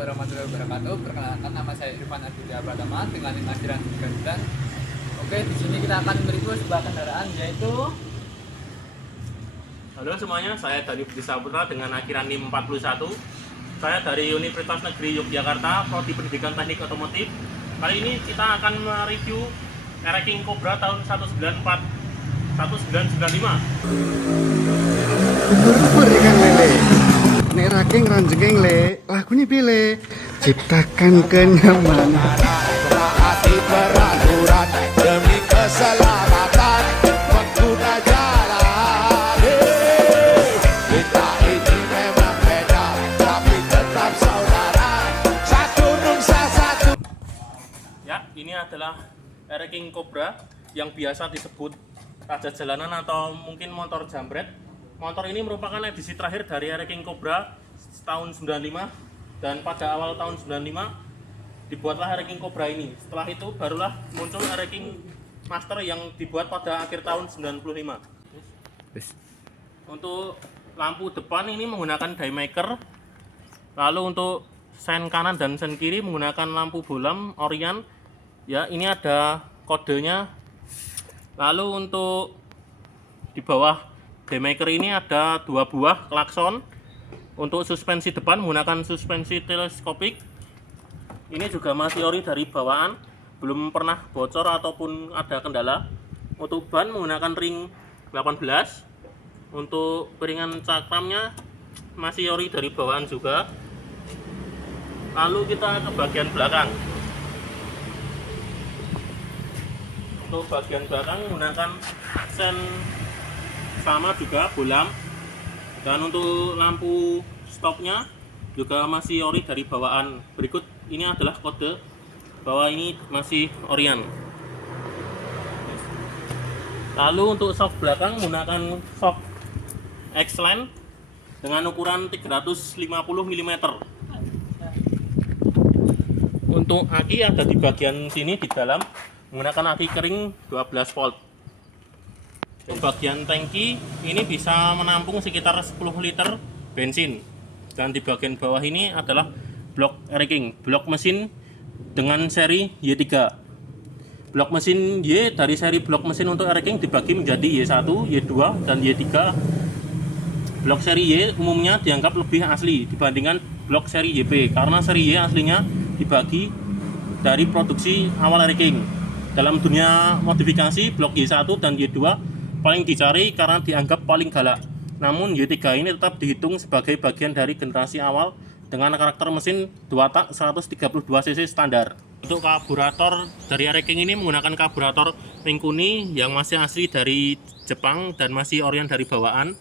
warahmatullahi wabarakatuh. Perkenalkan, nama saya Irfan Aditya Pratama dengan akhiran 3 Oke, di sini kita akan mereview sebuah kendaraan yaitu. Halo semuanya, saya dari Budi Saputra dengan akhiran NIM 41. Saya dari Universitas Negeri Yogyakarta, Prodi Pendidikan Teknik Otomotif. Kali ini kita akan mereview King Cobra tahun 1995. Bur ikan lele. Nek raking ranjengking le, lagunya pilih ciptakan kenyamanan. Taati peraturan demi keselamatan pengguna jalan. Kita ini memang beda, tapi tetap saudara. Satu nusa satu. Ya, ini adalah King Cobra yang biasa disebut raja jalanan atau mungkin motor jambret. Motor ini merupakan edisi terakhir dari King Cobra tahun 95, dan pada awal tahun 95 dibuatlah King Cobra ini. Setelah itu barulah muncul King Master yang dibuat pada akhir tahun 95. Untuk lampu depan ini menggunakan Daymaker. Lalu untuk sen kanan dan sen kiri menggunakan lampu bolam Orion. Ya, ini ada kodenya. Lalu untuk di bawah Daymaker ini ada 2 buah klakson. Untuk suspensi depan menggunakan suspensi teleskopik. Ini juga masih ori dari bawaan, belum pernah bocor ataupun ada kendala. Untuk ban menggunakan ring 18. Untuk piringan cakramnya masih ori dari bawaan juga. Lalu kita ke bagian belakang. Untuk bagian belakang menggunakan sen sama juga bolam, dan untuk lampu stopnya juga masih ori dari bawaan. Berikut ini adalah kode bahwa ini masih Orion. Lalu untuk shock belakang menggunakan shock X-Line dengan ukuran 350 mm. Untuk aki ada di bagian sini di dalam, menggunakan aki kering 12 volt. Untuk bagian tangki ini bisa menampung sekitar 10 liter bensin, dan di bagian bawah ini adalah blok King, blok mesin dengan seri Y3. Blok mesin Y dari seri blok mesin untuk King dibagi menjadi Y1, Y2, dan Y3. Blok seri Y umumnya dianggap lebih asli dibandingkan blok seri YB, karena seri Y aslinya dibagi dari produksi awal King. Dalam dunia modifikasi, blok Y1 dan Y2 paling dicari karena dianggap paling galak. Namun Y3 ini tetap dihitung sebagai bagian dari generasi awal dengan karakter mesin 2 tak 132 cc standar. Untuk karburator dari King ini menggunakan karburator Minkuni yang masih asli dari Jepang dan masih Orion dari bawaan.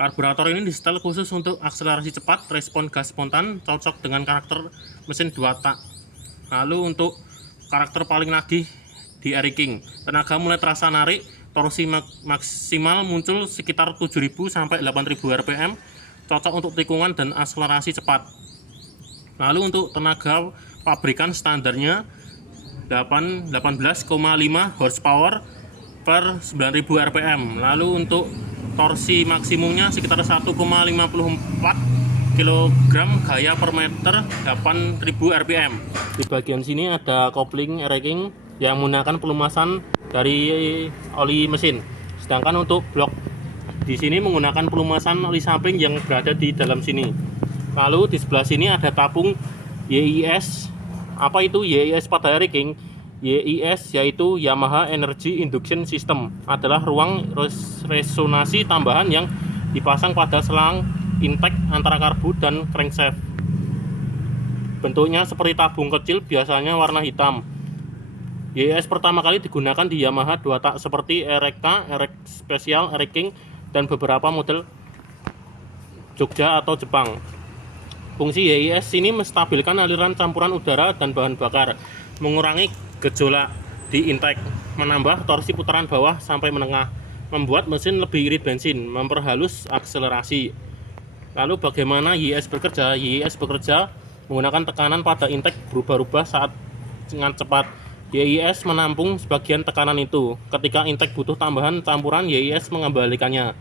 Karburator ini disetel khusus untuk akselerasi cepat, respon gas spontan, cocok dengan karakter mesin 2 tak. Lalu untuk karakter paling nagih di King, tenaga mulai terasa narik, torsi maksimal muncul sekitar 7.000 sampai 8.000 rpm, cocok untuk tikungan dan akselerasi cepat. Lalu untuk tenaga pabrikan standarnya 18,5 horsepower per 9.000 rpm. Lalu untuk torsi maksimumnya sekitar 1,54 kg gaya per meter 8.000 rpm. Di bagian sini ada kopling King yang menggunakan pelumasan dari oli mesin. Sedangkan untuk blok di sini menggunakan pelumasan oli samping yang berada di dalam sini. Lalu di sebelah sini ada tabung YIS. Apa itu YIS pada King? YIS yaitu Yamaha Energy Induction System, adalah ruang resonansi tambahan yang dipasang pada selang intake antara karbu dan crankshaft. Bentuknya seperti tabung kecil, biasanya warna hitam. YIS pertama kali digunakan di Yamaha 2 tak seperti RK, RX Special, King, dan beberapa model Jogja atau Jepang. Fungsi YIS ini menstabilkan aliran campuran udara dan bahan bakar, mengurangi gejolak di intake, menambah torsi putaran bawah sampai menengah, membuat mesin lebih irit bensin, memperhalus akselerasi. Lalu bagaimana YIS bekerja? YIS bekerja menggunakan tekanan pada intake berubah-ubah saat sangat cepat. YIS menampung sebagian tekanan itu. Ketika intake butuh tambahan campuran, YIS mengembalikannya.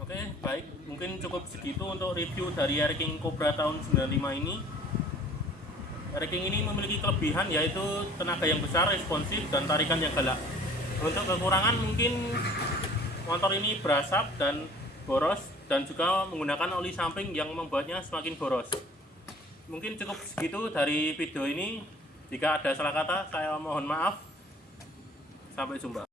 Oke, baik. Mungkin cukup segitu untuk review dari Air King Cobra tahun 95 ini. Air King ini memiliki kelebihan yaitu tenaga yang besar, responsif, dan tarikan yang galak. Untuk kekurangan mungkin motor ini berasap dan boros, dan juga menggunakan oli samping yang membuatnya semakin boros. Mungkin cukup segitu dari video ini. Jika ada salah kata, saya mohon maaf. Sampai jumpa.